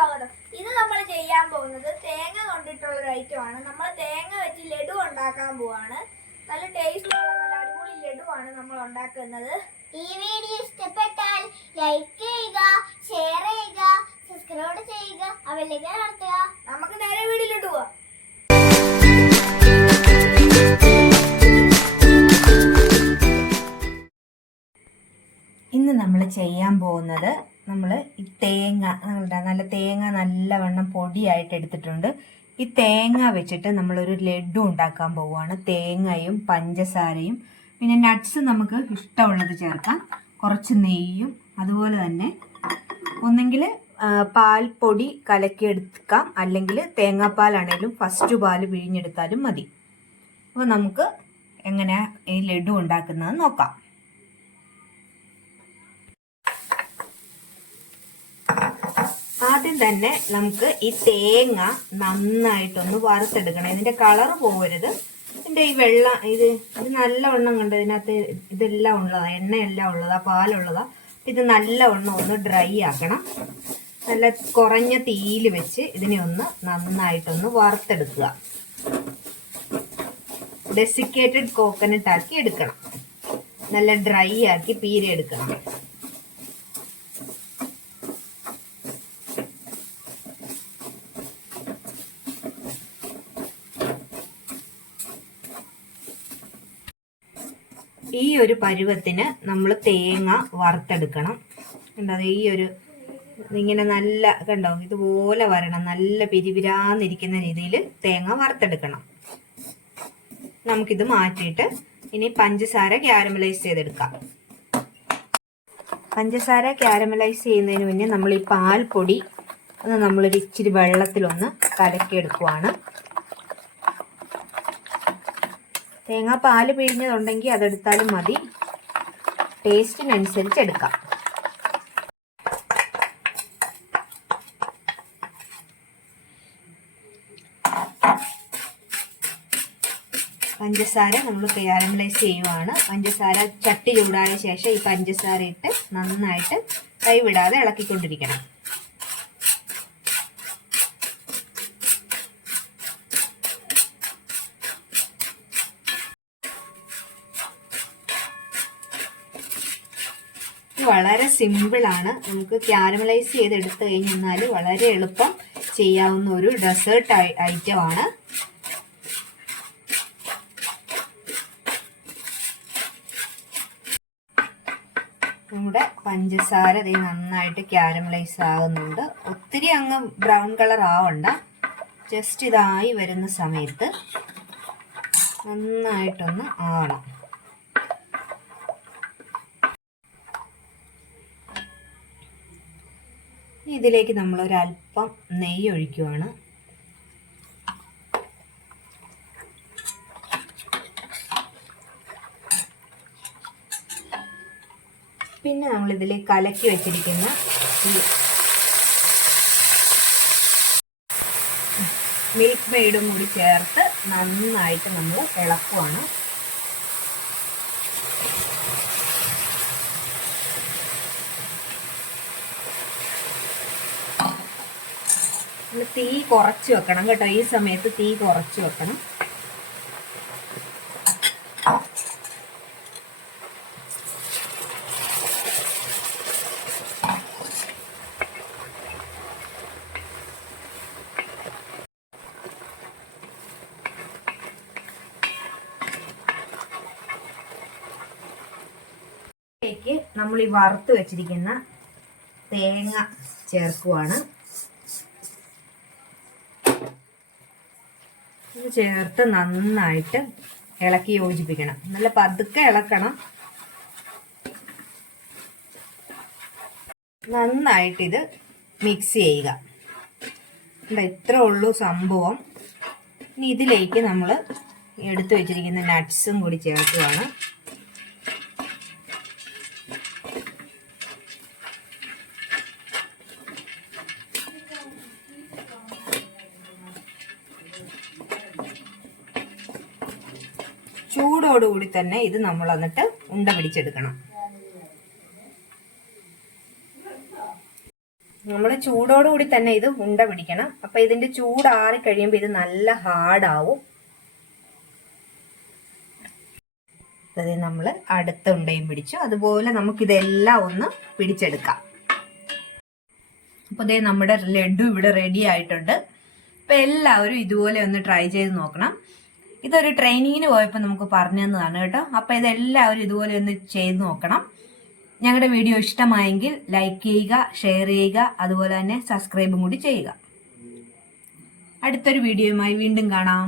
സ്വാഗതം ഇന്ന് നമ്മൾ ചെയ്യാൻ പോകുന്നത് തേങ്ങ കൊണ്ടിട്ടുള്ള ഒരു ഐറ്റം ആണ്. നമ്മൾ തേങ്ങ വെച്ച് ലഡു ഉണ്ടാക്കാൻ പോവാണ്. നല്ല ടേസ്റ്റ് ഉള്ള നല്ല അടിപൊളി ലഡു ആണ് നമ്മൾ ഉണ്ടാക്കുന്നത്. ഈ വീഡിയോ ഇഷ്ടപ്പെട്ടാൽ ലൈക്ക് ചെയ്യുക ഷെയർ ചെയ്യുക സബ്സ്ക്രൈബ് ചെയ്യുക അവരിലേക്ക് നടത്തുക. നമുക്ക് നേരെ വീഡിയോ പോവാം. ഇന്ന് നമ്മൾ ചെയ്യാൻ പോകുന്നത് നമ്മൾ ഈ തേങ്ങ നമ്മളുടെ നല്ല തേങ്ങ നല്ലവണ്ണം പൊടിയായിട്ട് എടുത്തിട്ടുണ്ട്. ഈ തേങ്ങ വെച്ചിട്ട് നമ്മളൊരു ലഡു ഉണ്ടാക്കാൻ പോവുകയാണ്. തേങ്ങയും പഞ്ചസാരയും പിന്നെ നട്ട്സ് നമുക്ക് ഇഷ്ടമുള്ളത് ചേർക്കാം. കുറച്ച് നെയ്യും അതുപോലെ തന്നെ ഒന്നെങ്കിൽ പാൽപ്പൊടി കലക്കിയെടുക്കാം അല്ലെങ്കിൽ തേങ്ങാപ്പാലാണേലും ഫസ്റ്റ് പാൽ പിഴിഞ്ഞെടുത്താലും മതി. അപ്പോൾ നമുക്ക് എങ്ങനെ ഈ ലഡു ഉണ്ടാക്കുന്നത് നോക്കാം. തന്നെ നമുക്ക് ഈ തേങ്ങ നന്നായിട്ടൊന്ന് വറുത്തെടുക്കണം. ഇതിന്റെ കളർ പോകരുത്. ഇതിന്റെ ഈ വെള്ളം ഇത് ഇത് നല്ല നല്ലവണ്ണം കണ്ട്? ഇതിനകത്ത് ഇതെല്ലാം ഉള്ളതാ എണ്ണയെല്ലാം ഉള്ളതാ പാലുള്ളതാ. ഇത് നല്ല നല്ലവണ്ണം ഒന്ന് ഡ്രൈ ആക്കണം. നല്ല കുറഞ്ഞ തീയിൽ വെച്ച് ഇതിനെ ഒന്ന് നന്നായിട്ടൊന്ന് വറുത്തെടുക്കുക. ഡെസിക്കേറ്റഡ് കോക്കനട്ട് ആക്കി എടുക്കണം. നല്ല ഡ്രൈ ആക്കി പീര ഈ ഒരു പരുവത്തിന് നമ്മൾ തേങ്ങ വറുത്തെടുക്കണം. എന്താ ഈ ഒരു ഇങ്ങനെ നല്ല കണ്ടോ ഇതുപോലെ വരണം. നല്ല പിരിപിരാന്നിരിക്കുന്ന രീതിയിൽ തേങ്ങ വറുത്തെടുക്കണം. നമുക്കിത് മാറ്റിയിട്ട് ഇനി പഞ്ചസാര ക്യാരമലൈസ് ചെയ്തെടുക്കാം. പഞ്ചസാര ക്യാരമലൈസ് ചെയ്യുന്നതിന് മുന്നേ നമ്മൾ ഈ പാൽപ്പൊടി ഒന്ന് നമ്മളൊരു ഇച്ചിരി വെള്ളത്തിലൊന്ന് കലക്കിയെടുക്കുവാണ്. തേങ്ങാ പാൽ പിഴിഞ്ഞതുണ്ടെങ്കിൽ അതെടുത്താലും മതി. ടേസ്റ്റിനനുസരിച്ച് എടുക്കാം. പഞ്ചസാര നമ്മൾ കാരമലൈസ് ചെയ്യുവാണ്. പഞ്ചസാര ചട്ടി ചൂടായ ശേഷം ഈ പഞ്ചസാര ഇട്ട് നന്നായിട്ട് കൈവിടാതെ ഇളക്കിക്കൊണ്ടിരിക്കണം. വളരെ സിമ്പിളാണ് നമുക്ക് ക്യാരമലൈസ് ചെയ്ത് എടുത്തു കഴിഞ്ഞാൽ വളരെ എളുപ്പം ചെയ്യാവുന്ന ഒരു ഡെസേർട്ട് ഐറ്റം ആണ്. നമ്മുടെ പഞ്ചസാര ഇത് നന്നായിട്ട് ക്യാരമലൈസ് ആകുന്നുണ്ട് ഒത്തിരി അങ്ങ് ബ്രൗൺ കളർ ആവണ്ട. ജസ്റ്റ് ഇതായി വരുന്ന സമയത്ത് നന്നായിട്ടൊന്ന് ആവണം. ഇതിലേക്ക് നമ്മൾ ഒരല്പം നെയ്യ് ഒഴിക്കുവാണ് പിന്നെ നമ്മൾ ഇതിലേക്ക് കലക്കി വെച്ചിരിക്കുന്ന മിൽക്ക് മെയ്ഡും കൂടി ചേർത്ത് നന്നായിട്ട് നമ്മൾ ഇളക്കുവാണ്. തീ കുറച്ച് വെക്കണം കേട്ടോ. ഈ സമയത്ത് തീ കുറച്ച് വെക്കണം. നമ്മൾ ഈ വറുത്ത് വെച്ചിരിക്കുന്ന തേങ്ങ ചേർക്കുവാണ്. ഇത് ചേർത്ത് നന്നായിട്ട് ഇളക്കി യോജിപ്പിക്കണം. നല്ല പതുക്കെ ഇളക്കണം. നന്നായിട്ട് ഇത് മിക്സ് ചെയ്യുക. കണ്ടോ ഇത്ര ഉള്ളൂ സംഭവം. ഇനി ഇതിലേക്ക് നമ്മൾ എടുത്തു വെച്ചിരിക്കുന്ന നട്ട്സും കൂടി ചേർക്കുകയാണ് ചൂടോടുകൂടി തന്നെ ഇത് നമ്മൾ എന്നിട്ട് ഉണ്ട പിടിച്ചെടുക്കണം. നമ്മൾ ചൂടോടുകൂടി തന്നെ ഇത് ഉണ്ട പിടിക്കണം. അപ്പൊ ഇതിന്റെ ചൂടാറി കഴിയുമ്പോൾ ഇത് നല്ല ഹാർഡാവും. അത് നമ്മൾ അടുത്ത ഉണ്ടയും പിടിച്ചു. അതുപോലെ നമുക്ക് നമുക്കിതെല്ലാം ഒന്ന് പിടിച്ചെടുക്കാം. അപ്പോൾ ഇതേ നമ്മുടെ ലഡു ഇവിടെ റെഡി ആയിട്ടുണ്ട്. അപ്പോൾ എല്ലാവരും ഇതുപോലെ ഒന്ന് ട്രൈ ചെയ്ത് നോക്കണം. ഇതൊരു ട്രെയിനിങ്ങിന് പോയപ്പോൾ നമുക്ക് പറഞ്ഞു തന്നതാണ് കേട്ടോ. അപ്പോൾ ഇതെല്ലാവരും ഇതുപോലെ ഒന്ന് ചെയ്ത് നോക്കണം. ഞങ്ങളുടെ വീഡിയോ ഇഷ്ടമായെങ്കിൽ ലൈക്ക് ചെയ്യുക ഷെയർ ചെയ്യുക അതുപോലെ തന്നെ സബ്സ്ക്രൈബും കൂടി ചെയ്യുക. അടുത്തൊരു വീഡിയോയുമായി വീണ്ടും കാണാം.